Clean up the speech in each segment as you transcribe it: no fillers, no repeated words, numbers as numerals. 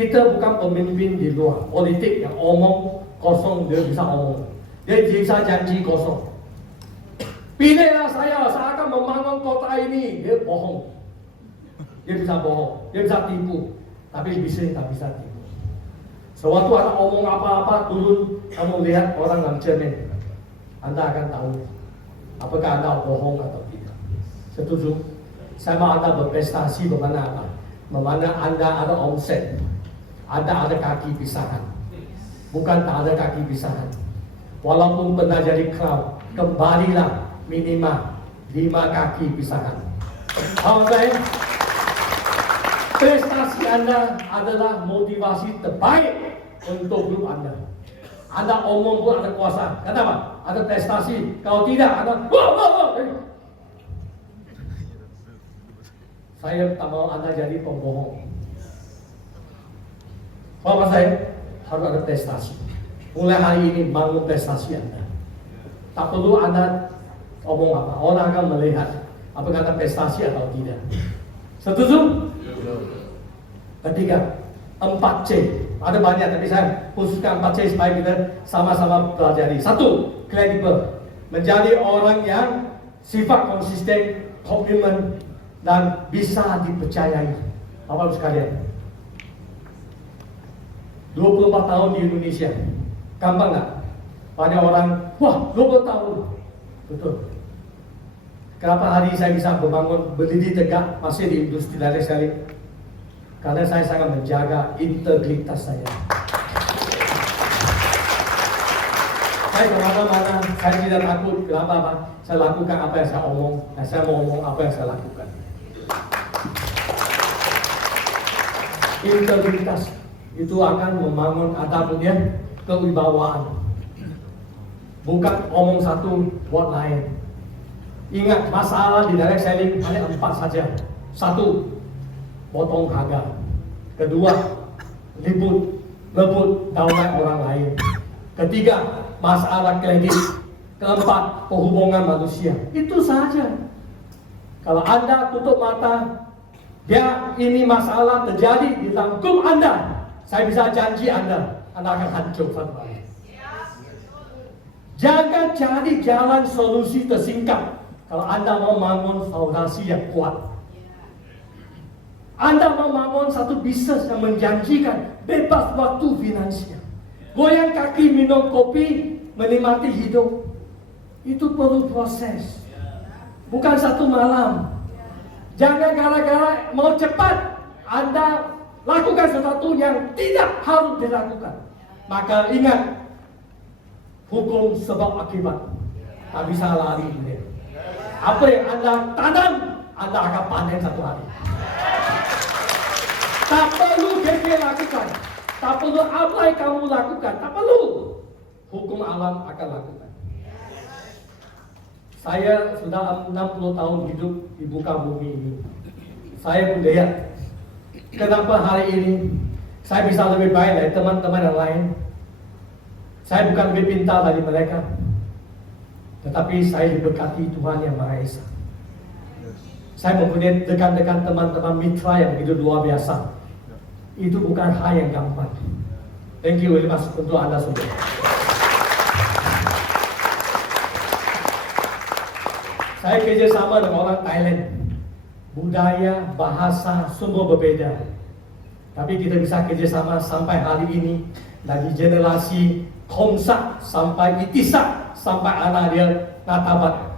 Kita bukan pemimpin di luar politik yang omong kosong, dia bisa omong, dia bisa janji kosong. Pilihlah saya akan membangun kota ini. Dia bohong. Dia bisa bohong, dia bisa tipu. Tapi bisnis tak bisa tipu. Sewaktu Anda omong apa-apa turun, kamu lihat orang dalam cermin, Anda akan tahu apakah Anda bohong atau tidak. Setuju? Saya mau Anda berprestasi bermana apa? Bermana Anda ada omset, Anda ada kaki pisahan. Bukan tak ada kaki pisahan. Walaupun pernah jadi crown, kembalilah minimal 5 kaki pisahan. Oke? Prestasi Anda adalah motivasi terbaik untuk grup Anda. Anda omong pun ada kuasa. Kenapa? Ada prestasi. Kalau tidak, Anda Saya tak mau Anda jadi pembohong. Bapak saya harus ada prestasi. Mulai hari ini bangun prestasi Anda. Tak perlu Anda omong apa, orang akan melihat apakah ada prestasi atau tidak. Setuju? Ketiga, 4C. Ada banyak tapi saya khususkan 4C supaya kita sama-sama pelajari. 1, kredibel. Menjadi orang yang sifat konsisten, komitmen, dan bisa dipercayai. Bapak-Ibu sekalian, 24 tahun di Indonesia, gampang nggak? Banyak orang, wah 20 tahun. Betul. Kenapa hari saya bisa membangun, berdiri tegak masih di industri direct selling? Karena saya sangat menjaga integritas saya. Saya kemana-mana, saya tidak takut. Kenapa Pak? Saya lakukan apa yang saya omong, dan saya mau omong apa yang saya lakukan. Integritas itu akan membangun Anda punya kewibawaan. Bukan omong satu, buat lain. Ingat, masalah di direct selling hanya 4 saja. 1, potong harga. 2, rebut daulat orang lain. 3, masalah kredit. 4, perhubungan manusia. Itu saja. Kalau Anda tutup mata, ya ini masalah terjadi di dalam grup Anda, saya bisa janji Anda akan hancur satu hari. Jangan cari jalan solusi tersingkat kalau Anda mau bangun fondasi yang kuat. Anda mau bangun satu bisnis yang menjanjikan bebas waktu finansial, goyang kaki minum kopi, menikmati hidup. Itu perlu proses, bukan satu malam. Jangan gara-gara mau cepat Anda lakukan sesuatu yang tidak harus dilakukan. Maka ingat, hukum sebab akibat, tak bisa lari dia. Apa yang Anda tanam, Anda akan panen satu hari. Tak perlu GG lakukan, tak perlu apa yang kamu lakukan, tak perlu. Hukum alam akan lakukan. Saya sudah 60 tahun hidup di muka bumi ini. Saya pun lihat kenapa hari ini saya bisa lebih baik dari teman-teman yang lain. Saya bukan lebih pintar dari mereka, tetapi saya diberkati Tuhan Yang Maha Esa. Saya mempunyai dekan-dekan teman-teman mitra yang begitu luar biasa. Itu bukan hal yang gampang. Thank you very much untuk Anda semua. Saya kerjasama dengan orang Thailand. Budaya, bahasa, semua berbeda. Tapi kita bisa kerjasama sampai hari ini. Dari generasi Khomsak sampai Itisak, sampai anak dia Natabat.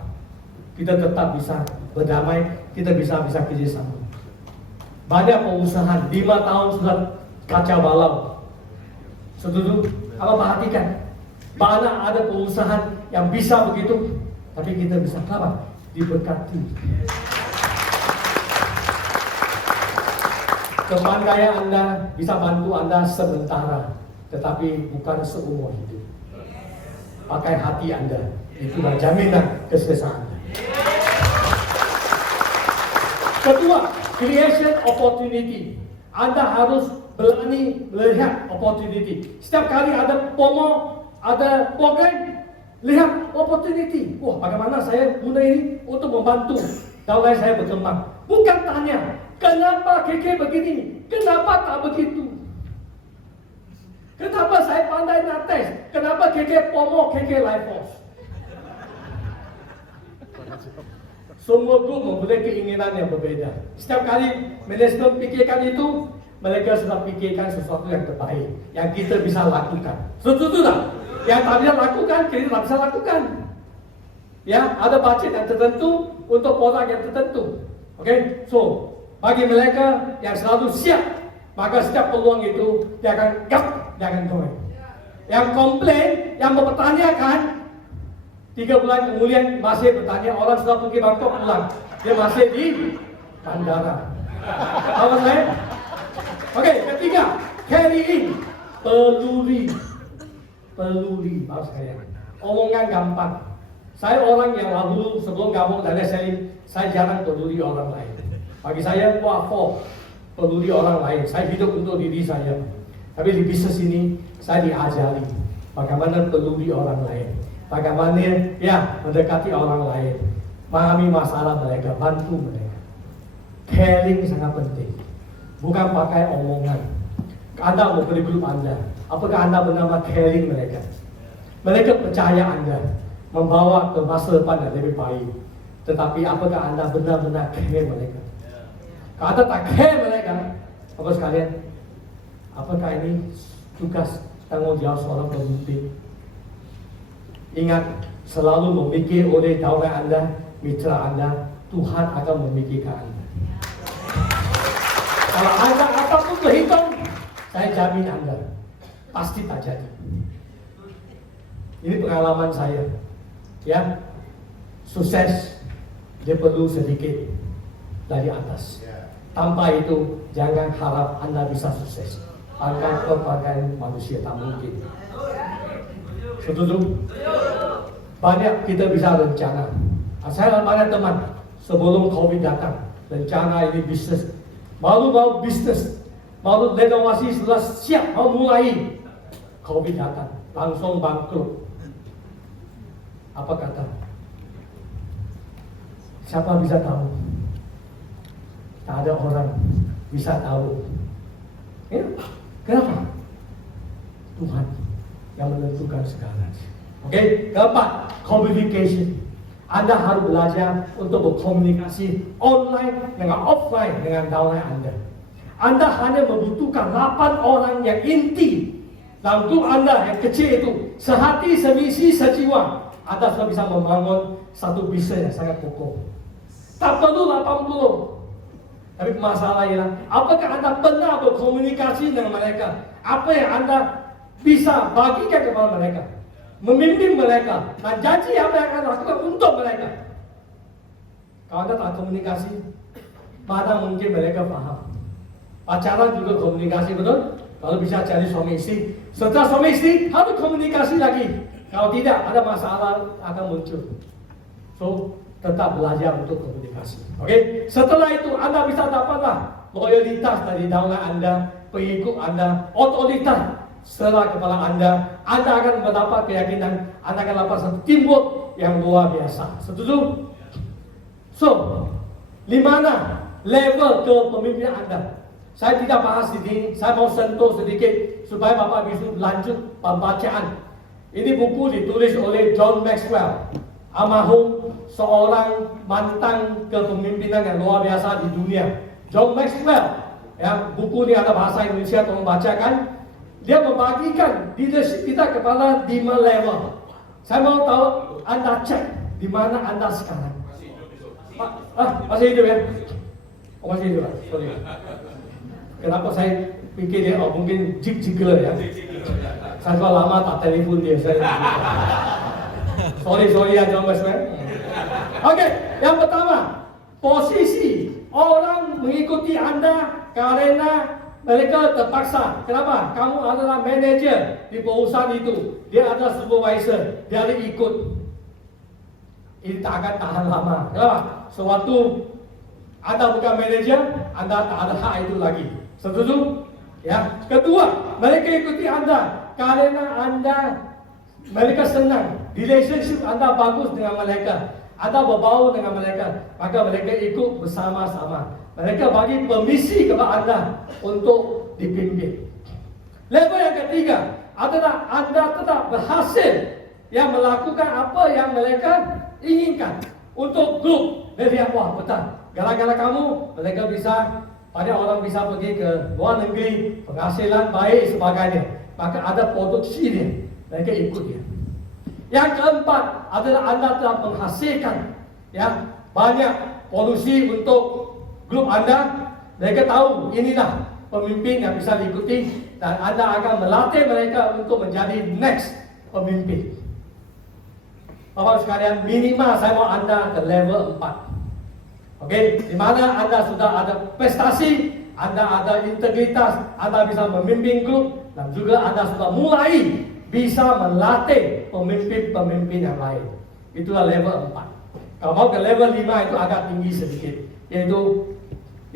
Kita tetap bisa berdamai, kita bisa kerjasama. Banyak pengusaha 5 tahun sudah kacau balau. Setuju? Kalau perhatikan, banyak ada pengusaha yang bisa begitu, tapi kita bisa apa? Diberkati. Kepandaian Anda bisa bantu Anda sementara, tetapi bukan seumur hidup. Pakai hati Anda, itulah jaminan kesuksesan Anda. Kedua, creation opportunity. Anda harus berani melihat opportunity. Setiap kali ada promo, ada program, lihat opportunity. Wah, bagaimana saya guna ini untuk membantu daulat saya berkembang. Bukan tanya, kenapa KK begini? Kenapa tak begitu? pandai nak test. Kenapa KK Pomo, KK Life Force? Semua grup mempunyai keinginan yang berbeza. Setiap kali manajemen fikirkan itu, mereka sedang fikirkan sesuatu yang terbaik, yang kita bisa lakukan. Setuju tak? Yang tak bisa lakukan, kita tak bisa lakukan. Ya, ada budget yang tertentu untuk produk yang tertentu. Okay? So, bagi mereka yang selalu siap, maka setiap peluang itu dia akan dia akan join. Yang komplain, yang mempertanyakan, 3 bulan kemudian masih bertanya, orang sudah pergi Bangkok pulang, dia masih di bandara. Apa saya? Oke, ketiga, carry in, peluli, maaf saya. Omongan gampang. Saya orang yang dahulu sebelum gabung dan saya jarang peduli orang lain. Bagi saya, peduli orang lain. Saya hidup untuk diri saya. Tapi di bisnis ini, saya diajari bagaimana peduli orang lain. Bagaimana mendekati orang lain, memahami masalah mereka, bantu mereka. Caring sangat penting, bukan pakai omongan. Anda mau beli grup Anda, apakah Anda benar-benar caring mereka? Mereka percaya Anda membawa ke masa depan yang lebih baik. Tetapi apakah Anda benar-benar care mereka? Kalau Anda tak care mereka, apa sekalian? Apakah ini tugas tanggung jawab seorang pemimpin? Ingat, selalu memikir oleh kawan Anda, mitra Anda, Tuhan akan memikirkan Anda. Kalau Anda apapun berhitung, saya jamin Anda pasti tak jadi. Ini pengalaman saya. Ya, sukses dia perlu sedikit dari atas. Tanpa itu, jangan harap Anda bisa sukses. Pakai manusia tak mungkin. Setuju? Banyak kita bisa rencana. Saya banyak teman sebelum COVID datang, rencana ini bisnis. Baru bisnis, baru renovasi sudah siap mau mulai, COVID datang, langsung bangkrut. Apa kata? Siapa bisa tahu? Tak ada orang bisa tahu. Ya? Kenapa? Tuhan yang menentukan segalanya. Oke, keempat, communication. Anda harus belajar untuk berkomunikasi online dengan offline dengan kawan Anda. Anda hanya membutuhkan 8 orang yang inti dalam grup Anda yang kecil itu, sehati, semisi, sejiwa. Anda sudah bisa membangun satu bisnis yang sangat kokoh. Tak perlu 80. Tapi masalah ialah, apakah Anda pernah berkomunikasi dengan mereka? Apa yang Anda bisa bagikan kepada mereka? Memimpin mereka, dan janji apa yang akan lakukan untuk mereka. Kalau Anda tak komunikasi, mana mungkin mereka faham. Pacaran juga komunikasi, betul? Kalau bisa cari suami istri, setelah suami istri harus komunikasi lagi. Kalau tidak, ada masalah akan muncul. So, tetap belajar untuk komunikasi. Oke? Setelah itu Anda bisa dapatlah loyalitas dari daulah Anda, pengikut Anda, otoritas setelah kepala Anda akan mendapat keyakinan, Anda akan dapat satu teamwork yang luar biasa. Setuju? So, di mana level kepemimpinan Anda? Saya tidak bahas di sini, saya mau sentuh sedikit supaya Bapak bisa lanjut pembacaan. Ini buku ditulis oleh John Maxwell, almarhum seorang mantan kepemimpinan yang luar biasa di dunia. John Maxwell, ya, buku ini ada bahasa Indonesia, tolong bacakan. Dia membagikan leadership kita kepada 5 level. Saya mau tahu Anda cek di mana Anda sekarang. Masih hidup ya? Oh, masih hidup. Sorry. Kenapa saya pikir dia mungkin jigler ya? Saya sudah lama tak telepon dia. Sorry ya John Maxwell. Oke, yang pertama, posisi orang mengikuti Anda karena mereka terpaksa. Kenapa? Kamu adalah manajer di perusahaan itu. Dia adalah supervisor. Dia harus ikut. Ini tak akan tahan lama. Kenapa? Sewaktu Anda bukan manajer, Anda tak ada hak itu lagi. Setuju? Ya. Kedua, mereka ikuti Anda karena mereka senang. Relationship Anda bagus dengan mereka. Anda berbaur dengan mereka. Maka mereka ikut bersama-sama. Mereka bagi permisi kepada Anda untuk dipimpin. Level yang ketiga, adalah anda tetap berhasil yang melakukan apa yang mereka inginkan untuk grup. Dia lihat, wah betul, gara-gara kamu mereka bisa, banyak orang bisa pergi ke luar negeri, penghasilan baik sebagainya, maka ada produksi dia, mereka ikut dia. Yang keempat adalah anda telah menghasilkan ya banyak produksi untuk grup anda. Mereka tahu inilah pemimpin yang bisa diikuti, dan anda akan melatih mereka untuk menjadi next pemimpin. Bapak sekalian, minimal saya mau anda ke level 4. Okey, di mana anda sudah ada prestasi, anda ada integritas, anda bisa memimpin grup, dan juga anda sudah mulai bisa melatih pemimpin-pemimpin yang lain. Itulah level 4. Kalau mau ke level 5 itu agak tinggi sedikit, yaitu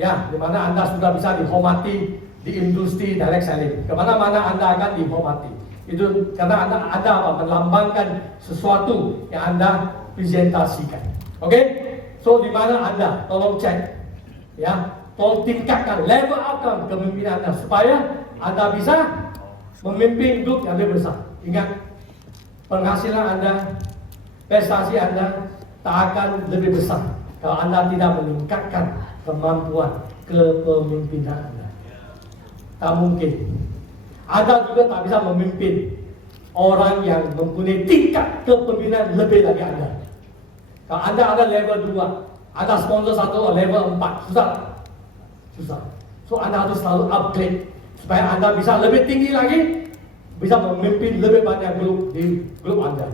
ya, di mana anda sudah bisa dihormati di industri direct selling. Kemana-mana anda akan dihormati. Itu karena anda melambangkan sesuatu yang anda presentasikan. Oke? So di mana anda? Tolong cek, ya, tolong tingkatkan level outcome kepemimpinan anda supaya anda bisa memimpin grup yang lebih besar. Ingat, penghasilan anda, prestasi anda tak akan lebih besar kalau anda tidak meningkatkan kemampuan kepemimpinan anda. Tak mungkin. Anda juga tak bisa memimpin orang yang mempunyai tingkat kepemimpinan lebih dari anda. Kalau anda ada level 2, ada sponsor satu level 4, susah. So anda harus selalu upgrade supaya anda bisa lebih tinggi lagi, bisa memimpin lebih banyak grup di grup anda.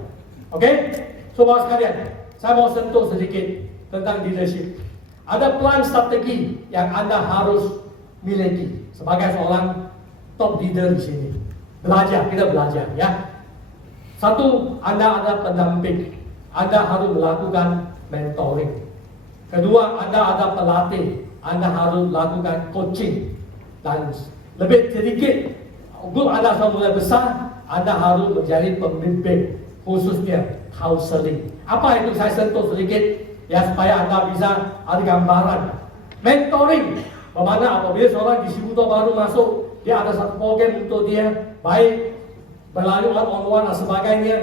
Oke? So bapak sekalian, saya mau sentuh sedikit tentang leadership. Ada plan strategi yang anda harus miliki sebagai seorang top leader di sini. Kita belajar ya. Satu, anda ada pendamping. Anda harus melakukan mentoring. Kedua, anda ada pelatih. Anda harus melakukan coaching. Dan lebih sedikit, grup anda sudah mulai besar, anda harus menjadi pemimpin, khususnya counseling. Apa itu? Saya sentuh sedikit ya supaya anda bisa ada gambaran. Mentoring, bagaimana apabila seorang distributor baru masuk, dia ada satu program untuk dia, baik melalui one-on-one dan sebagainya.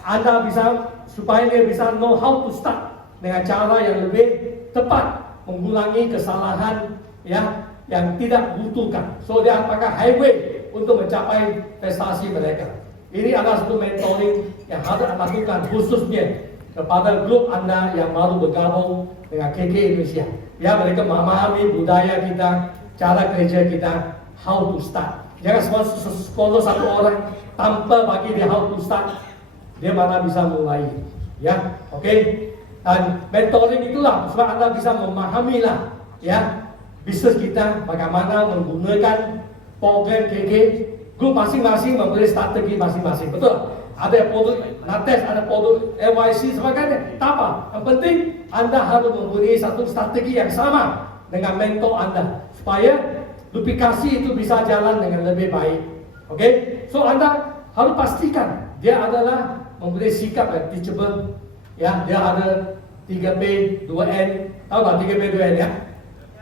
Anda bisa, supaya dia bisa know how to start dengan cara yang lebih tepat, mengulangi kesalahan ya yang tidak butuhkan. So dia pakai highway untuk mencapai prestasi mereka. Ini adalah satu mentoring yang harus anda lakukan khususnya kepada grup anda yang baru bergabung dengan KK Indonesia. Ya, mereka memahami budaya kita, cara kerja kita, how to start. Jangan semua sponsor satu orang tanpa bagi dia how to start, dia mana bisa mulai. Ya, oke. Dan mentoring itulah supaya anda bisa memahami lah, ya, bisnis kita bagaimana menggunakan program KK. Grup masing-masing mempunyai strategi masing-masing, betul? Ada produk Nates, ada produk LYC sebagainya. Tak apa. Yang penting anda harus mempunyai satu strategi yang sama dengan mentor anda supaya duplikasi itu bisa jalan dengan lebih baik. Oke? So anda harus pastikan dia adalah mempunyai sikap yang teachable. Ya, dia ada 3P, 2N. Tahu tak 3P, 2N ya?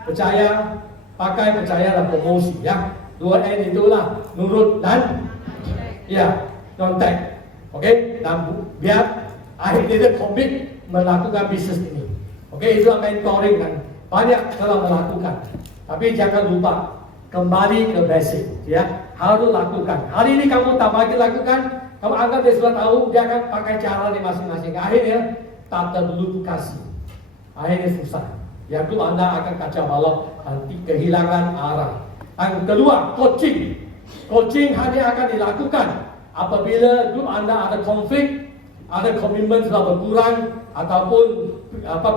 Percaya, pakai, percaya dan promosi ya. 2N itulah nurut dan ya, contact. Oke, dan biar akhirnya dia komit melakukan bisnis ini. Oke, itulah mentoring dan banyak telah melakukan. Tapi jangan lupa kembali ke basic, ya, harus lakukan. Hari ini kamu tak lagi lakukan, kamu anggap dia sudah tahu, dia akan pakai cara di masing-masing. Akhirnya tak terlukasi, akhirnya susah. Yang itu anda akan kacau balau dan kehilangan arah. Yang kedua, coaching. Coaching hanya akan dilakukan apabila grup anda ada konflik, ada komitmen sudah berkurang, ataupun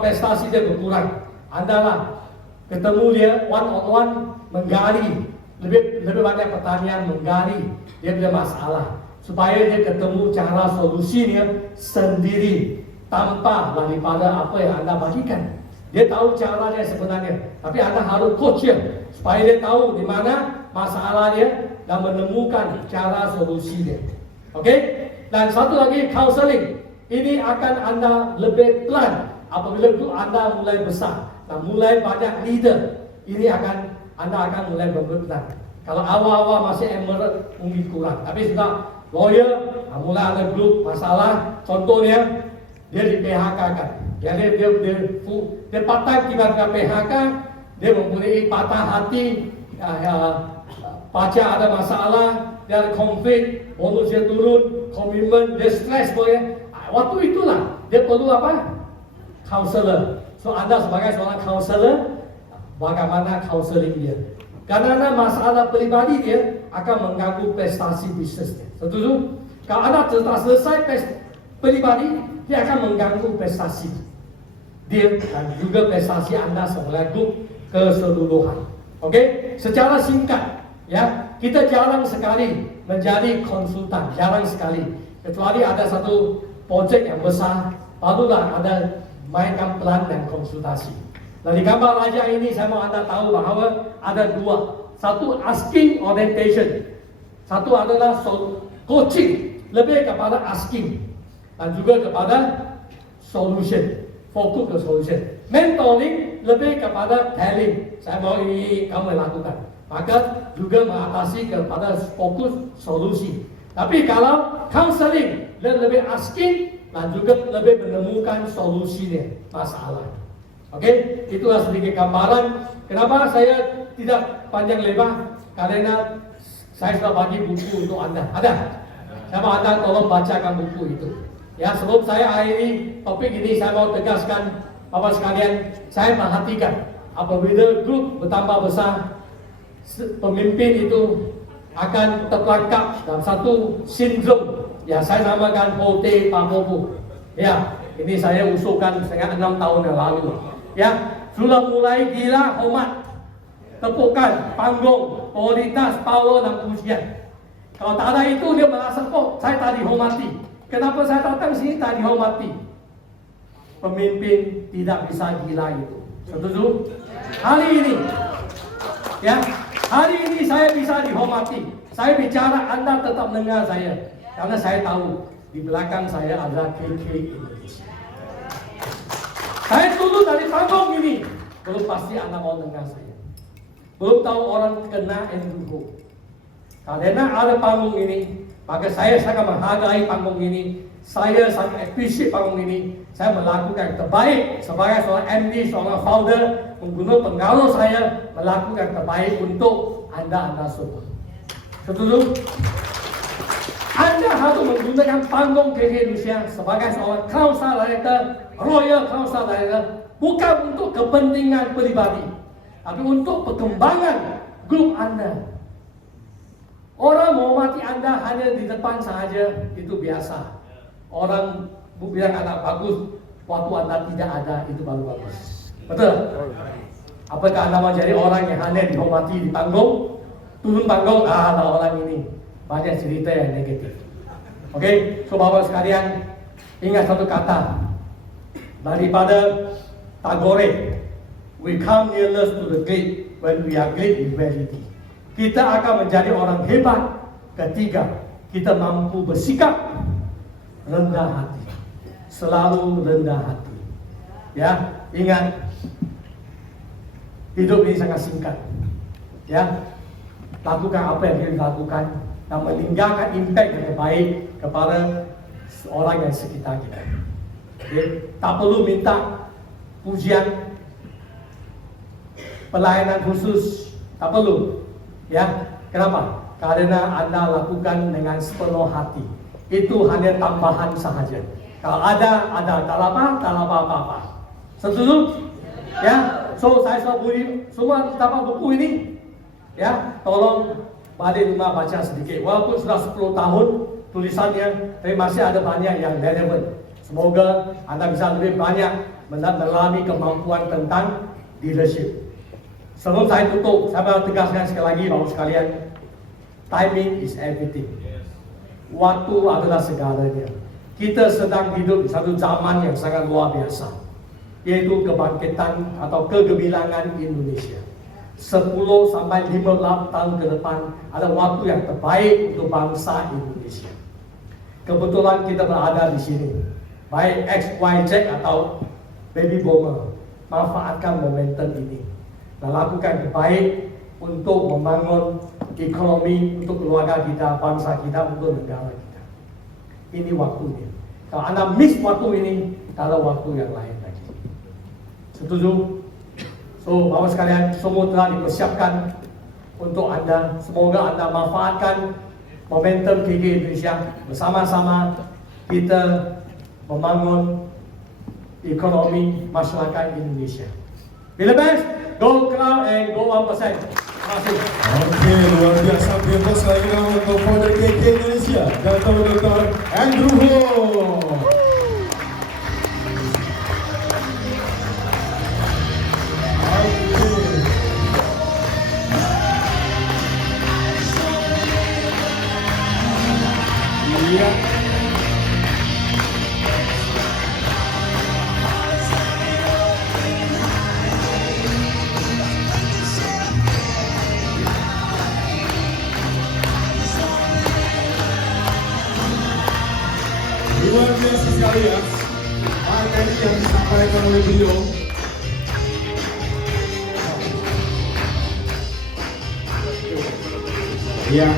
prestasi dia berkurang. Anda lah ketemu dia one-on-one, menggali lebih banyak pertanyaan, menggali dia punya masalah supaya dia ketemu cara solusinya sendiri tanpa daripada apa yang anda bagikan. Dia tahu caranya sebenarnya, tapi anda harus coach dia supaya dia tahu di mana masalah dia dan menemukan cara solusinya. Oke? Dan satu lagi, counseling. Ini akan anda lebih pelan apabila itu anda mulai besar dan mulai banyak leader. Ini anda akan mulai berperan. Kalau awal-awal masih emerald mungkin kurang. Tapi sudah lawyer, mulai ada grup masalah. Contohnya dia di PHK kan. Dia patah tiba-tiba PHK, dia mempunyai patah hati, pacar ada masalah, dia ada konflik, bonus dia turun, komitmen, dia stres boleh. Waktu itulah dia perlu apa? Counselor. So Anda sebagai seorang counselor, bagaimana counseling dia? Karena masalah pribadi dia akan mengganggu prestasi bisnisnya. Setuju? Kalau Anda tak selesai pribadi, dia akan mengganggu prestasi dia dan juga prestasi Anda sebagai grup keseluruhan. Okey, secara singkat, ya, kita jarang sekali menjadi konsultan, jarang sekali. Kecuali ada satu projek yang besar, barulah ada mainkan peran dan konsultasi. Dari gambar raja ini saya mau Anda tahu bahawa ada dua. Satu asking orientation, satu adalah coaching, lebih kepada asking dan juga kepada solution, fokus ke solution. Mentoring lebih kepada telling, saya mau ini kamu lakukan, maka juga mengatasi kepada fokus solusi. Tapi kalau counseling lebih asking dan juga lebih menemukan solusinya masalah. Okey, itulah sedikit gambaran. Kenapa saya tidak panjang lebar? Karena saya sudah bagi buku untuk Anda. Ada? Saya mau Anda tolong bacakan buku itu. Ya, sebelum saya akhiri topik ini, saya mau tegaskan Bapak sekalian, saya perhatikan apabila grup bertambah besar, pemimpin itu akan terperangkap dalam satu sindrom. Ya, saya namakan Hote Pamobu. Ya, ini saya usulkan sejak 6 tahun yang lalu. Ya, sudah mulai gila hormat, tepukan, panggung, kualitas, power dan pujian. Kalau tak ada itu dia merasa kok saya tak dihormati. Kenapa saya datang sini tak dihormati? Pemimpin tidak bisa gila itu. Setuju? Hari ini, ya, hari ini saya bisa dihormati. Saya bicara, Anda tetap dengar saya. Karena saya tahu di belakang saya ada KK Indonesia. Saya turun dari panggung ini, belum pasti Anda mau dengar saya. Belum tahu orang kena Andrew Ho. Karena ada panggung ini, maka saya sangat menghargai panggung ini. Saya sangat appreciate panggung ini. Saya melakukan yang terbaik sebagai seorang MD, seorang founder, menggunakan pengaruh saya melakukan yang terbaik untuk Anda semua. Setuju? Anda harus menggunakan panggung KK Indonesia sebagai seorang council director, royal council director, bukan untuk kepentingan pribadi, tapi untuk perkembangan grup Anda. Orang menghormati Anda hanya di depan sahaja, itu biasa. Orang bilang anak bagus, waktu Anda tidak ada, itu baru bagus. Betul? Apakah Anda mau jadi orang yang hanya dihormati di panggung, turun panggung, ada orang ini banyak cerita yang negatif. Oke, so Bapak sekalian, ingat satu kata daripada Tagore, we come nearest to the great when we are great in reality. Kita akan menjadi orang hebat ketika kita mampu bersikap rendah hati, selalu rendah hati. Ya, ingat, hidup ini sangat singkat. Ya, lakukan apa yang kita lakukan dan meninggalkan impact yang baik kepada orang yang sekitar kita. Okay? Tak perlu minta pujian, pelayanan khusus, tak perlu. Ya, kenapa? Karena Anda lakukan dengan sepenuh hati. Itu hanya tambahan sahaja. Kalau ada, kalau apa-apa. Setuju? Ya, so saya semua dapat buku ini. Ya, tolong balik rumah baca sedikit. Walaupun sudah 10 tahun tulisannya, tapi masih ada banyak yang relevant. Semoga Anda bisa lebih banyak mengalami kemampuan tentang leadership. Sebelum saya tutup, saya mau tegaskan sekali lagi Bapak sekalian, timing is everything. Waktu adalah segalanya. Kita sedang hidup di satu zaman yang sangat luar biasa, yaitu kebangkitan atau kegemilangan Indonesia. 10 sampai 15 tahun ke depan ada waktu yang terbaik untuk bangsa Indonesia. Kebetulan kita berada di sini, baik X, Y, Z atau baby boomer, manfaatkan momentum ini dan lakukan yang terbaik untuk membangun ekonomi untuk keluarga kita, bangsa kita, untuk negara kita. Ini waktunya. Kalau Anda miss waktu ini, tak ada waktu yang lain lagi. Setuju? So, Bapak sekalian, semua telah dipersiapkan untuk Anda. Semoga Anda manfaatkan momentum KK Indonesia. Bersama-sama kita membangun ekonomi masyarakat Indonesia. Bila best, go crowd and go 1%. Terima kasih. Oke, luar biasa. Bebas lagi untuk founder KK Indonesia, Dr. Andrew Ho. Iya. Luar biasa sekali ya materi yang disampaikan oleh beliau. Ya,